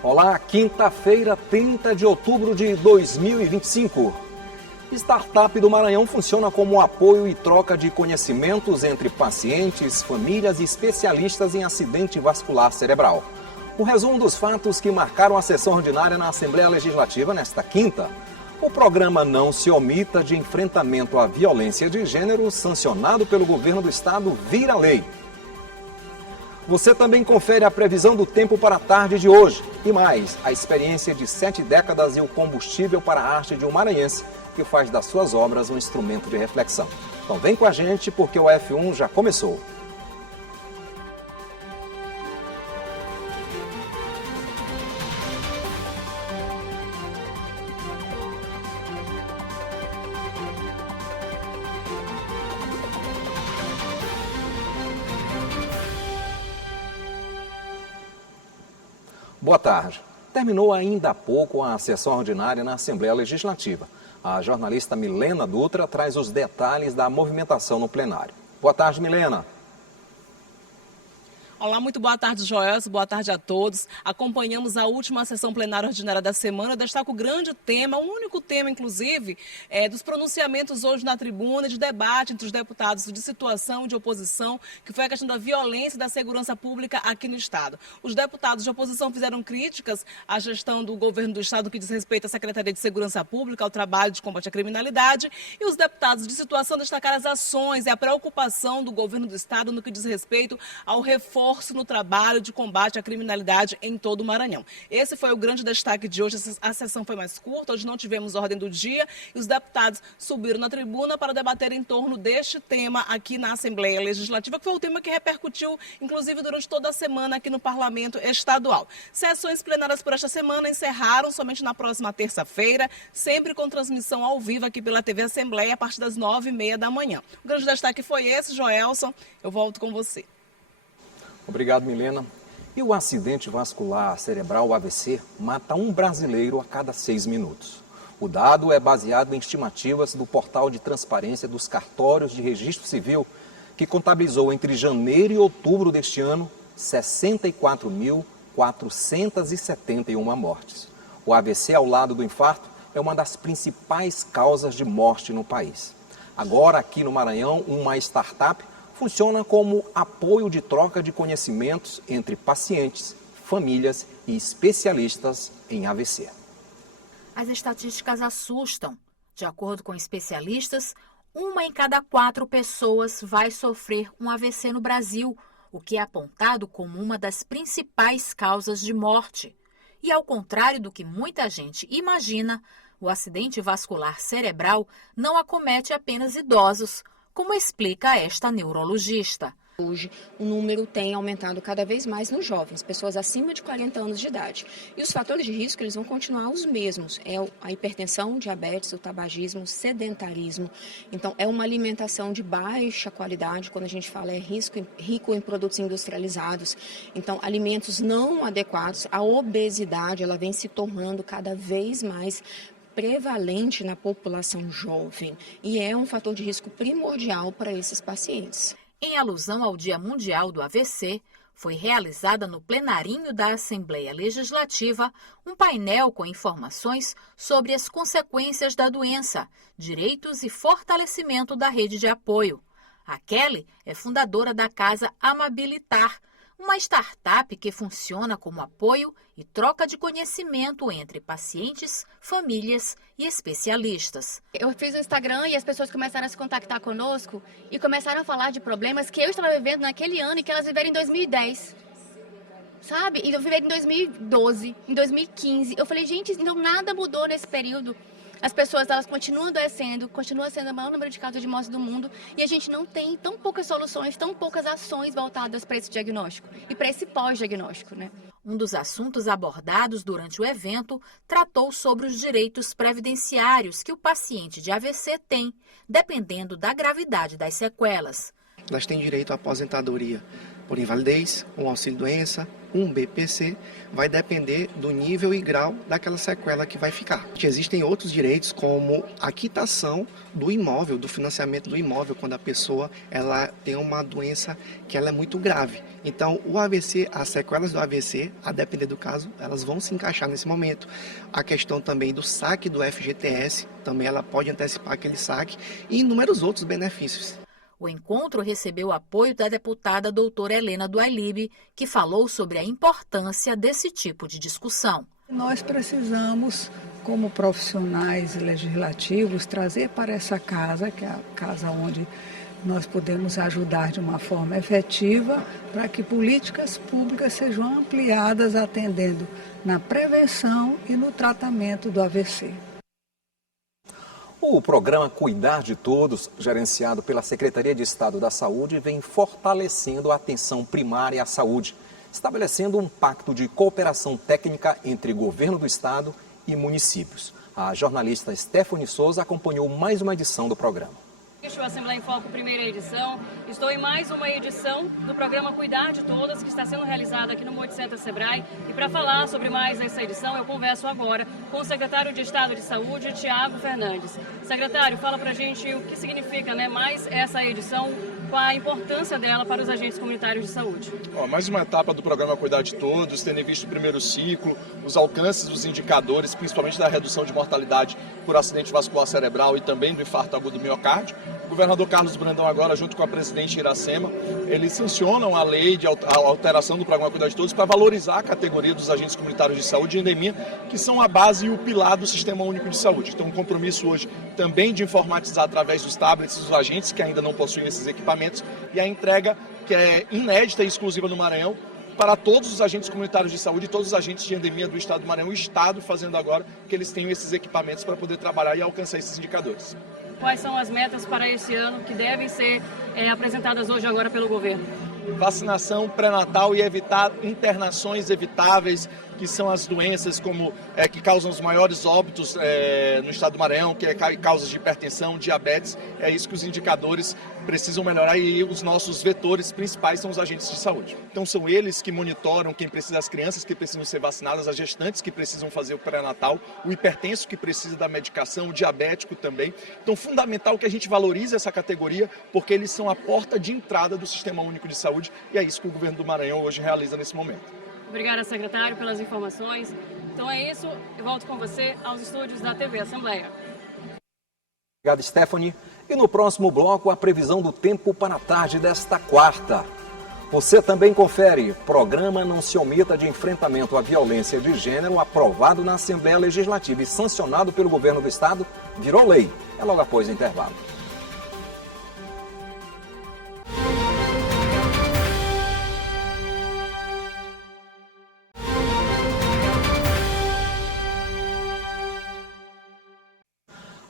Olá, quinta-feira, 30 de outubro de 2025. Startup do Maranhão funciona como apoio e troca de conhecimentos entre pacientes, famílias e especialistas em acidente vascular cerebral. O resumo dos fatos que marcaram a sessão ordinária na Assembleia Legislativa nesta quinta. O programa Não Se Omita de Enfrentamento à Violência de Gênero, sancionado pelo governo do estado, vira lei. Você também confere a previsão do tempo para a tarde de hoje. E mais, a experiência de 7 décadas e o combustível para a arte de um maranhense que faz das suas obras um instrumento de reflexão. Então vem com a gente porque o F1 já começou. Boa tarde. Terminou ainda há pouco a sessão ordinária na Assembleia Legislativa. A jornalista Milena Dutra traz os detalhes da movimentação no plenário. Boa tarde, Milena. Olá, muito boa tarde, Joelson. Boa tarde a todos. Acompanhamos a última sessão plenária ordinária da semana. Eu destaco o grande tema, o único tema, inclusive, dos pronunciamentos hoje na tribuna, de debate entre os deputados de situação e de oposição, que foi a questão da violência e da segurança pública aqui no estado. Os deputados de oposição fizeram críticas à gestão do governo do estado que diz respeito à Secretaria de Segurança Pública, ao trabalho de combate à criminalidade, e os deputados de situação destacaram as ações e a preocupação do governo do estado no que diz respeito ao reforço no trabalho de combate à criminalidade em todo o Maranhão. Esse foi o grande destaque de hoje. A sessão foi mais curta, hoje não tivemos ordem do dia e os deputados subiram na tribuna para debater em torno deste tema aqui na Assembleia Legislativa, que foi o tema que repercutiu, inclusive, durante toda a semana aqui no Parlamento Estadual. Sessões plenárias por esta semana encerraram somente na próxima terça-feira, sempre com transmissão ao vivo aqui pela TV Assembleia, a partir das 9h30 da manhã. O grande destaque foi esse, Joelson. Eu volto com você. Obrigado, Milena. E o acidente vascular cerebral, o AVC, mata um brasileiro a cada 6 minutos. O dado é baseado em estimativas do portal de transparência dos cartórios de registro civil, que contabilizou entre janeiro e outubro deste ano 64.471 mortes. O AVC, ao lado do infarto, é uma das principais causas de morte no país. Agora, aqui no Maranhão, uma startup funciona como apoio de troca de conhecimentos entre pacientes, famílias e especialistas em AVC. As estatísticas assustam. De acordo com especialistas, 1 em cada 4 pessoas vai sofrer um AVC no Brasil, o que é apontado como uma das principais causas de morte. E ao contrário do que muita gente imagina, o acidente vascular cerebral não acomete apenas idosos, como explica esta neurologista. Hoje, o número tem aumentado cada vez mais nos jovens, pessoas acima de 40 anos de idade. E os fatores de risco eles vão continuar os mesmos. É a hipertensão, o diabetes, o tabagismo, o sedentarismo. Então, é uma alimentação de baixa qualidade, quando a gente fala rico em produtos industrializados. Então, alimentos não adequados. A obesidade ela vem se tornando cada vez mais prevalente na população jovem e é um fator de risco primordial para esses pacientes. Em alusão ao Dia Mundial do AVC, foi realizada no plenarinho da Assembleia Legislativa um painel com informações sobre as consequências da doença, direitos e fortalecimento da rede de apoio. A Kelly é fundadora da Casa Amabilitar, uma startup que funciona como apoio e troca de conhecimento entre pacientes, famílias e especialistas. Eu fiz o Instagram e as pessoas começaram a se contactar conosco e começaram a falar de problemas que eu estava vivendo naquele ano e que elas viveram em 2010. Sabe? E eu vivi em 2012, em 2015. Eu falei, gente, então nada mudou nesse período. As pessoas elas continuam adoecendo, continua sendo o maior número de casos de morte do mundo e a gente não tem tão poucas soluções, tão poucas ações voltadas para esse diagnóstico e para esse pós-diagnóstico, né? Um dos assuntos abordados durante o evento tratou sobre os direitos previdenciários que o paciente de AVC tem, dependendo da gravidade das sequelas. elas têm direito à aposentadoria por invalidez, um auxílio-doença, um BPC, vai depender do nível e grau daquela sequela que vai ficar. Existem outros direitos, como a quitação do imóvel, do financiamento do imóvel, quando a pessoa ela tem uma doença que ela é muito grave. Então, o AVC, as sequelas do AVC, a depender do caso, elas vão se encaixar nesse momento. A questão também do saque do FGTS, também ela pode antecipar aquele saque, e inúmeros outros benefícios. O encontro recebeu apoio da deputada doutora Helena Duailib, que falou sobre a importância desse tipo de discussão. Nós precisamos, como profissionais legislativos, trazer para essa casa, que é a casa onde nós podemos ajudar de uma forma efetiva, para que políticas públicas sejam ampliadas, atendendo na prevenção e no tratamento do AVC. O programa Cuidar de Todos, gerenciado pela Secretaria de Estado da Saúde, vem fortalecendo a atenção primária à saúde, estabelecendo um pacto de cooperação técnica entre governo do estado e municípios. A jornalista Stephanie Souza acompanhou mais uma edição do programa. Este é o Assembleia em Foco, primeira edição. Estou em mais uma edição do programa Cuidar de Todas, que está sendo realizado aqui no Monte Santa Sebrae. E para falar sobre mais essa edição, eu converso agora com o secretário de Estado de Saúde, Tiago Fernandes. Secretário, fala para a gente o que significa, mais essa edição, qual a importância dela para os agentes comunitários de saúde. Mais uma etapa do programa Cuidar de Todos, tendo em vista o primeiro ciclo, os alcances dos indicadores, principalmente da redução de mortalidade por acidente vascular cerebral e também do infarto agudo do miocárdio. O governador Carlos Brandão agora, junto com a presidente Iracema, eles sancionam a lei de alteração do programa Cuidar de Todos para valorizar a categoria dos agentes comunitários de saúde e endemia, que são a base e o pilar do Sistema Único de Saúde. Então, um compromisso hoje também de informatizar através dos tablets dos agentes que ainda não possuem esses equipamentos, e a entrega, que é inédita e exclusiva no Maranhão, para todos os agentes comunitários de saúde e todos os agentes de endemia do estado do Maranhão, o estado fazendo agora que eles tenham esses equipamentos para poder trabalhar e alcançar esses indicadores. Quais são as metas para esse ano que devem ser apresentadas hoje agora pelo governo? Vacinação pré-natal e evitar internações evitáveis, que são as doenças que causam os maiores óbitos no estado do Maranhão, que é causas de hipertensão, diabetes. É isso que os indicadores precisam melhorar, e os nossos vetores principais são os agentes de saúde. Então são eles que monitoram quem precisa, as crianças que precisam ser vacinadas, as gestantes que precisam fazer o pré-natal, o hipertenso que precisa da medicação, o diabético também. Então fundamental que a gente valorize essa categoria, porque eles são a porta de entrada do Sistema Único de Saúde, e é isso que o governo do Maranhão hoje realiza nesse momento. Obrigada, secretário, pelas informações. Então é isso, eu volto com você aos estúdios da TV Assembleia. Obrigado, Stephanie. E no próximo bloco, a previsão do tempo para a tarde desta quarta. Você também confere. Programa Não Se Omita de Enfrentamento à Violência de Gênero, aprovado na Assembleia Legislativa e sancionado pelo governo do estado, virou lei. É logo após o intervalo.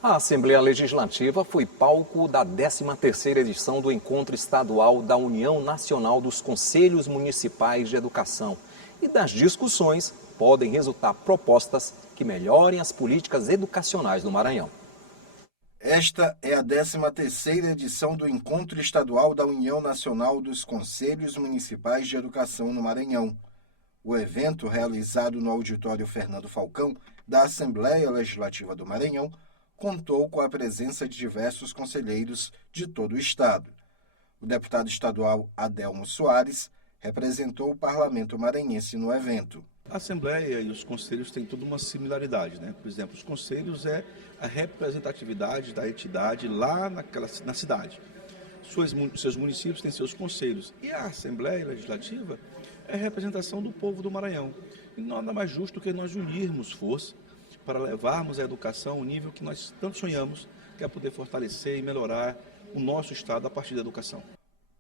A Assembleia Legislativa foi palco da 13ª edição do Encontro Estadual da União Nacional dos Conselhos Municipais de Educação. E das discussões podem resultar propostas que melhorem as políticas educacionais no Maranhão. Esta é a 13ª edição do Encontro Estadual da União Nacional dos Conselhos Municipais de Educação no Maranhão. O evento, realizado no auditório Fernando Falcão, da Assembleia Legislativa do Maranhão, contou com a presença de diversos conselheiros de todo o estado. O deputado estadual Adelmo Soares representou o parlamento maranhense no evento. A Assembleia e os conselhos têm toda uma similaridade, Por exemplo, os conselhos é a representatividade da entidade lá na cidade. Seus municípios têm seus conselhos. E a Assembleia Legislativa é a representação do povo do Maranhão. E nada mais justo que nós unirmos forças para levarmos a educação ao nível que nós tanto sonhamos, que é poder fortalecer e melhorar o nosso estado a partir da educação.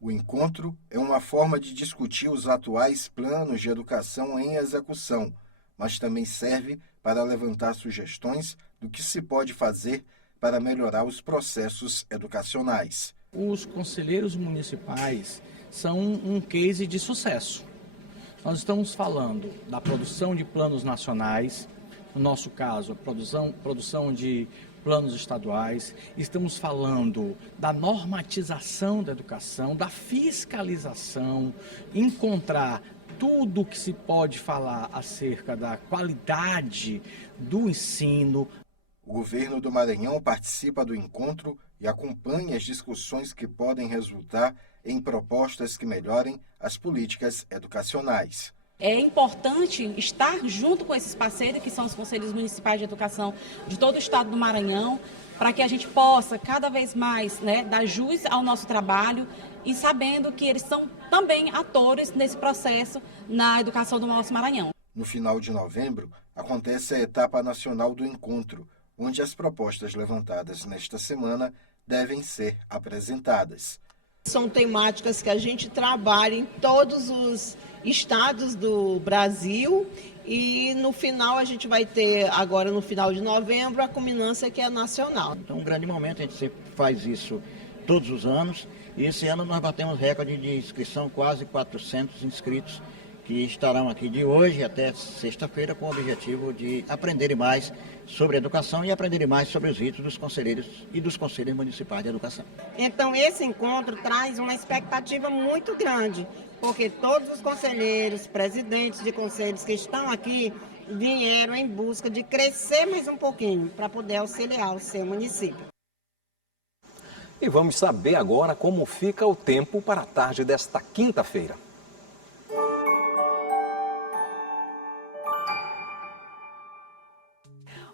O encontro é uma forma de discutir os atuais planos de educação em execução, mas também serve para levantar sugestões do que se pode fazer para melhorar os processos educacionais. Os conselheiros municipais são um case de sucesso. Nós estamos falando da produção de planos nacionais, no nosso caso, a produção de planos estaduais, estamos falando da normatização da educação, da fiscalização, encontrar tudo que se pode falar acerca da qualidade do ensino. O governo do Maranhão participa do encontro e acompanha as discussões que podem resultar em propostas que melhorem as políticas educacionais. É importante estar junto com esses parceiros, que são os Conselhos Municipais de Educação de todo o estado do Maranhão, para que a gente possa cada vez mais dar jus ao nosso trabalho e sabendo que eles são também atores nesse processo na educação do nosso Maranhão. No final de novembro, acontece a etapa nacional do encontro, onde as propostas levantadas nesta semana devem ser apresentadas. São temáticas que a gente trabalha em todos os estados do Brasil e no final a gente vai ter, agora no final de novembro, a culminância que é nacional. Então um grande momento, a gente sempre faz isso todos os anos e esse ano nós batemos recorde de inscrição, quase 400 inscritos que estarão aqui de hoje até sexta-feira com o objetivo de aprenderem mais sobre educação e aprenderem mais sobre os ritos dos conselheiros e dos conselhos municipais de educação. Então esse encontro traz uma expectativa muito grande, porque todos os conselheiros, presidentes de conselhos que estão aqui vieram em busca de crescer mais um pouquinho para poder auxiliar o seu município. E vamos saber agora como fica o tempo para a tarde desta quinta-feira.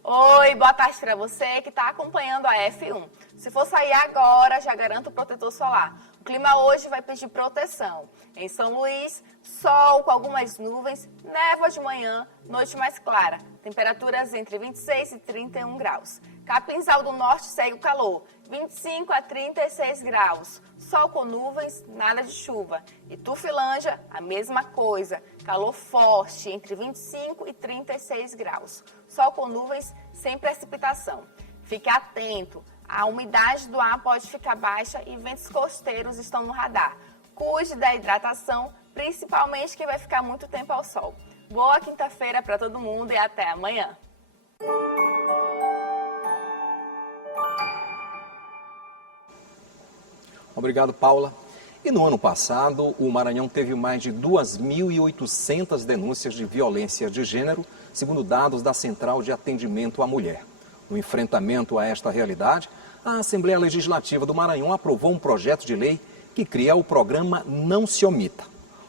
Oi, boa tarde para você que está acompanhando a F1. Se for sair agora, já garanto o protetor solar. O clima hoje vai pedir proteção. Em São Luís, sol com algumas nuvens, névoa de manhã, noite mais clara. Temperaturas entre 26 e 31 graus. Capinzal do Norte segue o calor, 25 a 36 graus. Sol com nuvens, nada de chuva. E Tufilândia, a mesma coisa. Calor forte, entre 25 e 36 graus. Sol com nuvens, sem precipitação. Fique atento, a umidade do ar pode ficar baixa e ventos costeiros estão no radar. Cuide da hidratação, principalmente que vai ficar muito tempo ao sol. Boa quinta-feira para todo mundo e até amanhã. Obrigado, Paula. E no ano passado, o Maranhão teve mais de 2.800 denúncias de violência de gênero, segundo dados da Central de Atendimento à Mulher. No enfrentamento a esta realidade, a Assembleia Legislativa do Maranhão aprovou um projeto de lei que cria o programa Não Se Omita.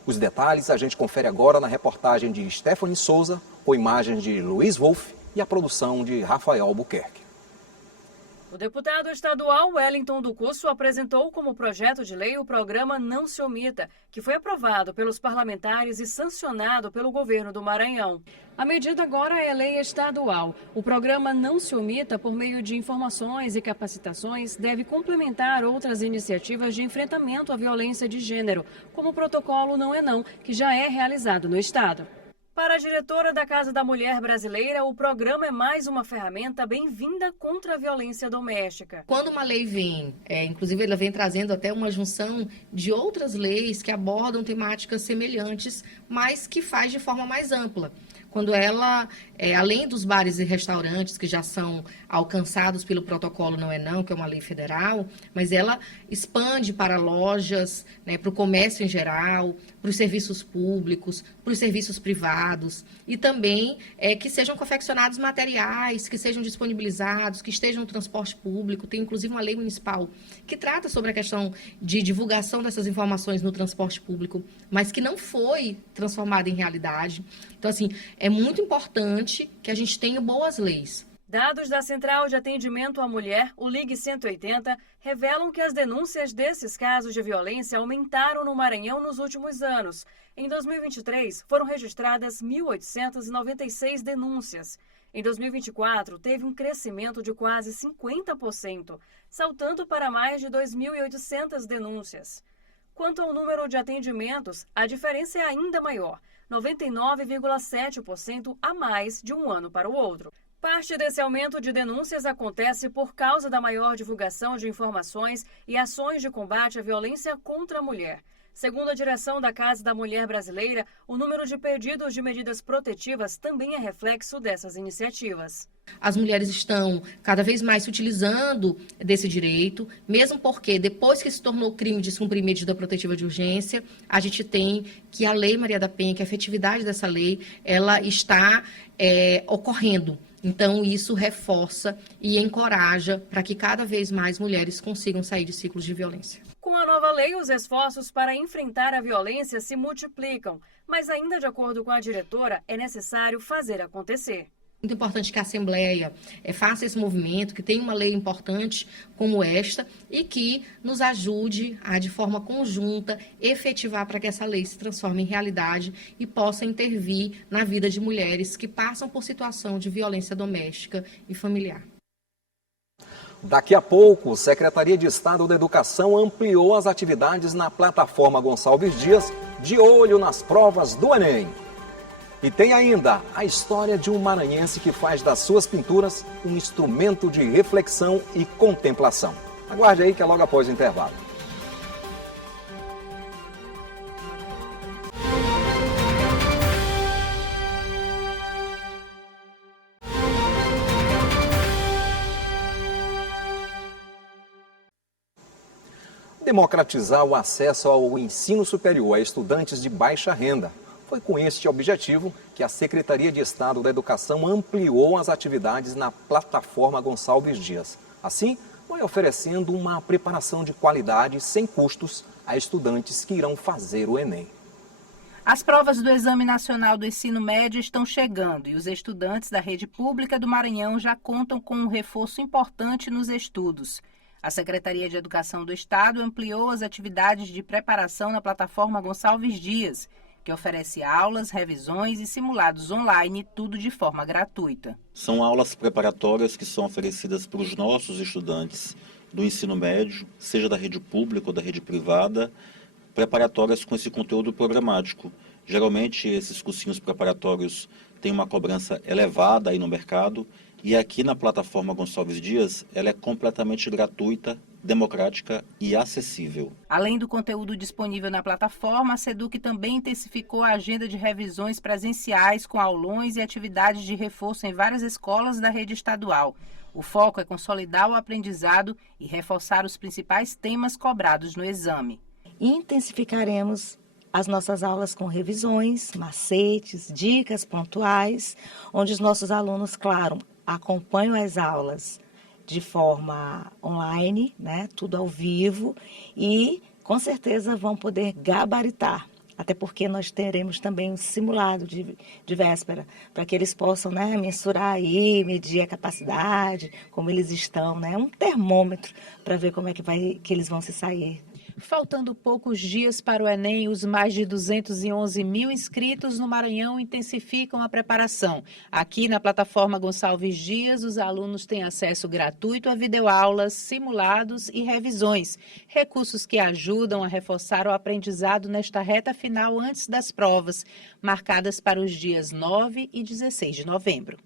Os detalhes a gente confere agora na reportagem de Stephanie Souza, com imagens de Luiz Wolff e a produção de Rafael Albuquerque. O deputado estadual Wellington do Curso apresentou como projeto de lei o programa Não Se Omita, que foi aprovado pelos parlamentares e sancionado pelo governo do Maranhão. A medida agora é lei estadual. O programa Não Se Omita, por meio de informações e capacitações, deve complementar outras iniciativas de enfrentamento à violência de gênero, como o protocolo Não é Não, que já é realizado no estado. Para a diretora da Casa da Mulher Brasileira, o programa é mais uma ferramenta bem-vinda contra a violência doméstica. Quando uma lei vem, inclusive ela vem trazendo até uma junção de outras leis que abordam temáticas semelhantes, mas que faz de forma mais ampla. Quando ela, além dos bares e restaurantes que já são alcançados pelo protocolo Não é Não, que é uma lei federal, mas ela expande para lojas, para o comércio em geral, para os serviços públicos, para os serviços privados e também que sejam confeccionados materiais, que sejam disponibilizados, que estejam no transporte público. Tem inclusive uma lei municipal que trata sobre a questão de divulgação dessas informações no transporte público, mas que não foi transformada em realidade. Então, assim, é muito importante que a gente tenha boas leis. Dados da Central de Atendimento à Mulher, o Ligue 180, revelam que as denúncias desses casos de violência aumentaram no Maranhão nos últimos anos. Em 2023, foram registradas 1.896 denúncias. Em 2024, teve um crescimento de quase 50%, saltando para mais de 2.800 denúncias. Quanto ao número de atendimentos, a diferença é ainda maior, 99,7% a mais de um ano para o outro. Parte desse aumento de denúncias acontece por causa da maior divulgação de informações e ações de combate à violência contra a mulher. Segundo a direção da Casa da Mulher Brasileira, o número de pedidos de medidas protetivas também é reflexo dessas iniciativas. As mulheres estão cada vez mais se utilizando desse direito, mesmo porque depois que se tornou crime descumprir medida protetiva de urgência, a gente tem que a Lei Maria da Penha, que a efetividade dessa lei, ela está ocorrendo. Então, isso reforça e encoraja para que cada vez mais mulheres consigam sair de ciclos de violência. Com a nova lei, os esforços para enfrentar a violência se multiplicam, mas ainda de acordo com a diretora, é necessário fazer acontecer. Muito importante que a Assembleia faça esse movimento, que tenha uma lei importante como esta e que nos ajude a, de forma conjunta, efetivar para que essa lei se transforme em realidade e possa intervir na vida de mulheres que passam por situação de violência doméstica e familiar. Daqui a pouco, a Secretaria de Estado da Educação ampliou as atividades na plataforma Gonçalves Dias, de olho nas provas do Enem. E tem ainda a história de um maranhense que faz das suas pinturas um instrumento de reflexão e contemplação. Aguarde aí que é logo após o intervalo. Democratizar o acesso ao ensino superior a estudantes de baixa renda. Foi com este objetivo que a Secretaria de Estado da Educação ampliou as atividades na plataforma Gonçalves Dias. Assim, vai oferecendo uma preparação de qualidade sem custos a estudantes que irão fazer o Enem. As provas do Exame Nacional do Ensino Médio estão chegando e os estudantes da rede pública do Maranhão já contam com um reforço importante nos estudos. A Secretaria de Educação do Estado ampliou as atividades de preparação na plataforma Gonçalves Dias, que oferece aulas, revisões e simulados online, tudo de forma gratuita. São aulas preparatórias que são oferecidas para os nossos estudantes do ensino médio, seja da rede pública ou da rede privada, preparatórias com esse conteúdo programático. Geralmente, esses cursinhos preparatórios têm uma cobrança elevada aí no mercado e aqui na plataforma Gonçalves Dias, ela é completamente gratuita, democrática e acessível. Além do conteúdo disponível na plataforma, a SEDUC também intensificou a agenda de revisões presenciais com aulões e atividades de reforço em várias escolas da rede estadual. O foco é consolidar o aprendizado e reforçar os principais temas cobrados no exame. Intensificaremos as nossas aulas com revisões, macetes, dicas pontuais, onde os nossos alunos, claro, acompanham as aulas de forma online, né, tudo ao vivo, e com certeza vão poder gabaritar, até porque nós teremos também um simulado de véspera, para que eles possam, né, mensurar aí, medir a capacidade, como eles estão, né, um termômetro para ver como é que eles vão se sair. Faltando poucos dias para o Enem, os mais de 211 mil inscritos no Maranhão intensificam a preparação. Aqui na plataforma Gonçalves Dias, os alunos têm acesso gratuito a videoaulas, simulados e revisões, recursos que ajudam a reforçar o aprendizado nesta reta final antes das provas, marcadas para os dias 9 e 16 de novembro.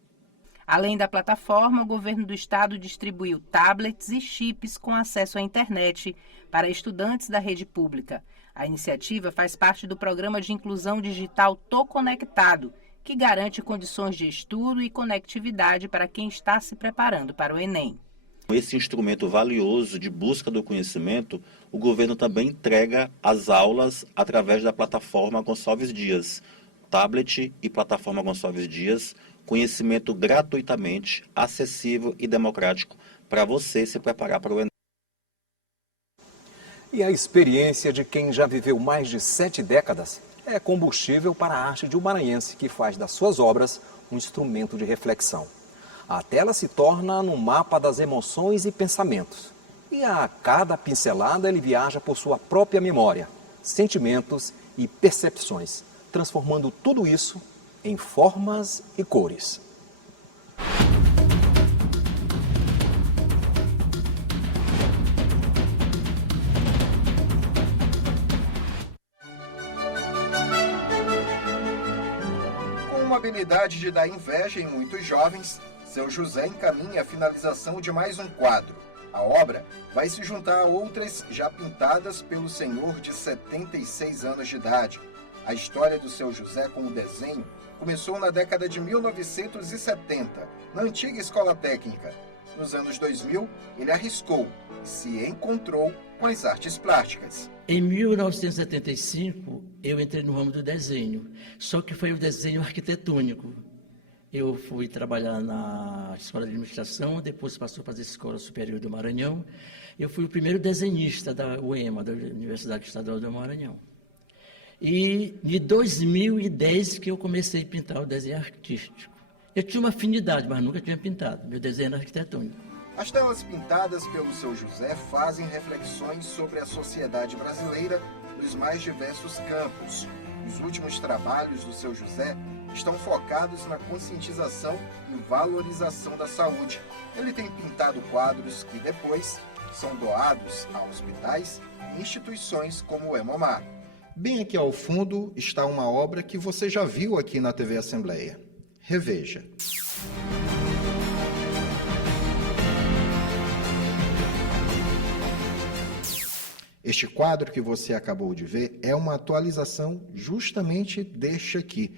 Além da plataforma, o governo do estado distribuiu tablets e chips com acesso à internet para estudantes da rede pública. A iniciativa faz parte do programa de inclusão digital Tô Conectado, que garante condições de estudo e conectividade para quem está se preparando para o Enem. Esse instrumento valioso de busca do conhecimento, o governo também entrega as aulas através da plataforma Gonçalves Dias. Tablet e plataforma Gonçalves Dias, conhecimento gratuitamente, acessível e democrático para você se preparar para o Enem. E a experiência de quem já viveu mais de 7 décadas é combustível para a arte de um maranhense que faz das suas obras um instrumento de reflexão. A tela se torna no mapa das emoções e pensamentos. E a cada pincelada ele viaja por sua própria memória, sentimentos e percepções, transformando tudo isso em formas e cores. Com uma habilidade de dar inveja em muitos jovens, seu José encaminha a finalização de mais um quadro, A obra vai se juntar a outras já pintadas pelo senhor de 76 anos de idade. A história do seu José com o desenho começou na década de 1970, na antiga escola técnica. Nos anos 2000, ele arriscou e se encontrou com as artes plásticas. Em 1975, eu entrei no ramo do desenho, só que foi o desenho arquitetônico. Eu fui trabalhar na Escola de Administração, depois passou a fazer a Escola Superior do Maranhão. Eu fui o primeiro desenhista da UEMA, da Universidade Estadual do Maranhão. E de 2010 que eu comecei a pintar o desenho artístico. Eu tinha uma afinidade, mas nunca tinha pintado. Meu desenho era arquitetônico. As telas pintadas pelo seu José fazem reflexões sobre a sociedade brasileira nos mais diversos campos. Os últimos trabalhos do seu José estão focados na conscientização e valorização da saúde. Ele tem pintado quadros que depois são doados a hospitais e instituições como o Hemomar. Bem aqui ao fundo está uma obra que você já viu aqui na TV Assembleia. Reveja. Este quadro que você acabou de ver é uma atualização justamente deste aqui,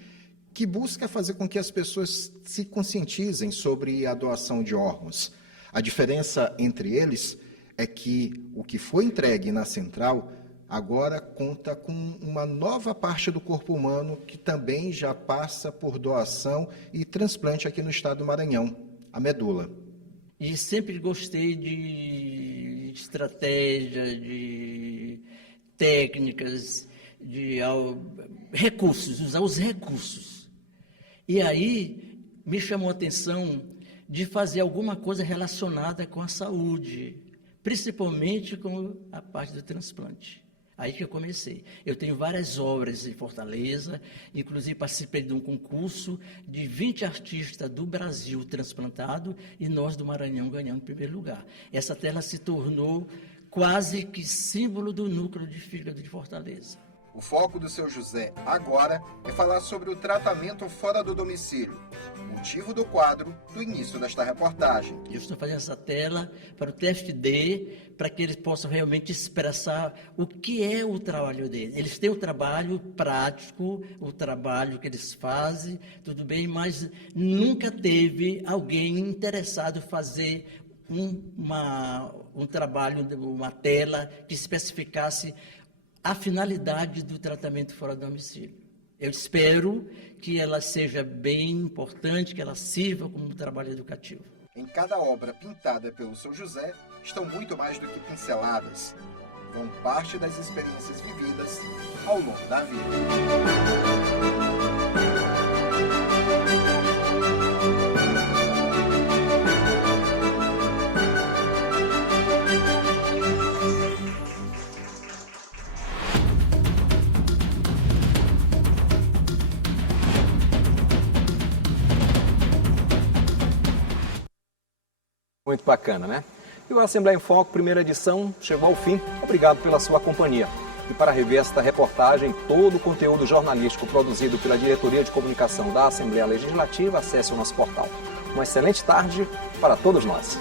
que busca fazer com que as pessoas se conscientizem sobre a doação de órgãos. A diferença entre eles é que o que foi entregue na central agora conta com uma nova parte do corpo humano que também já passa por doação e transplante aqui no estado do Maranhão, a medula. E sempre gostei de estratégia, de técnicas, de recursos, usar os recursos. E aí me chamou a atenção de fazer alguma coisa relacionada com a saúde, principalmente com a parte do transplante. Aí que eu comecei. Eu tenho várias obras em Fortaleza, inclusive participei de um concurso de 20 artistas do Brasil transplantado e nós do Maranhão ganhamos em primeiro lugar. Essa tela se tornou quase que símbolo do núcleo de fígado de Fortaleza. O foco do seu José agora é falar sobre o tratamento fora do domicílio, motivo do quadro do início desta reportagem. Eu estou fazendo essa tela para o TFD, para que eles possam realmente expressar o que é o trabalho deles. Eles têm o trabalho prático, o trabalho que eles fazem, tudo bem, mas nunca teve alguém interessado em fazer um trabalho, uma tela que especificasse a finalidade do tratamento fora do domicílio. Eu espero que ela seja bem importante, que ela sirva como trabalho educativo. Em cada obra pintada pelo seu José estão muito mais do que pinceladas. Vão parte das experiências vividas ao longo da vida. Muito bacana, né? E o Assembleia em Foco, primeira edição, chegou ao fim. Obrigado pela sua companhia. E para rever esta reportagem e todo o conteúdo jornalístico produzido pela Diretoria de Comunicação da Assembleia Legislativa, acesse o nosso portal. Uma excelente tarde para todos nós.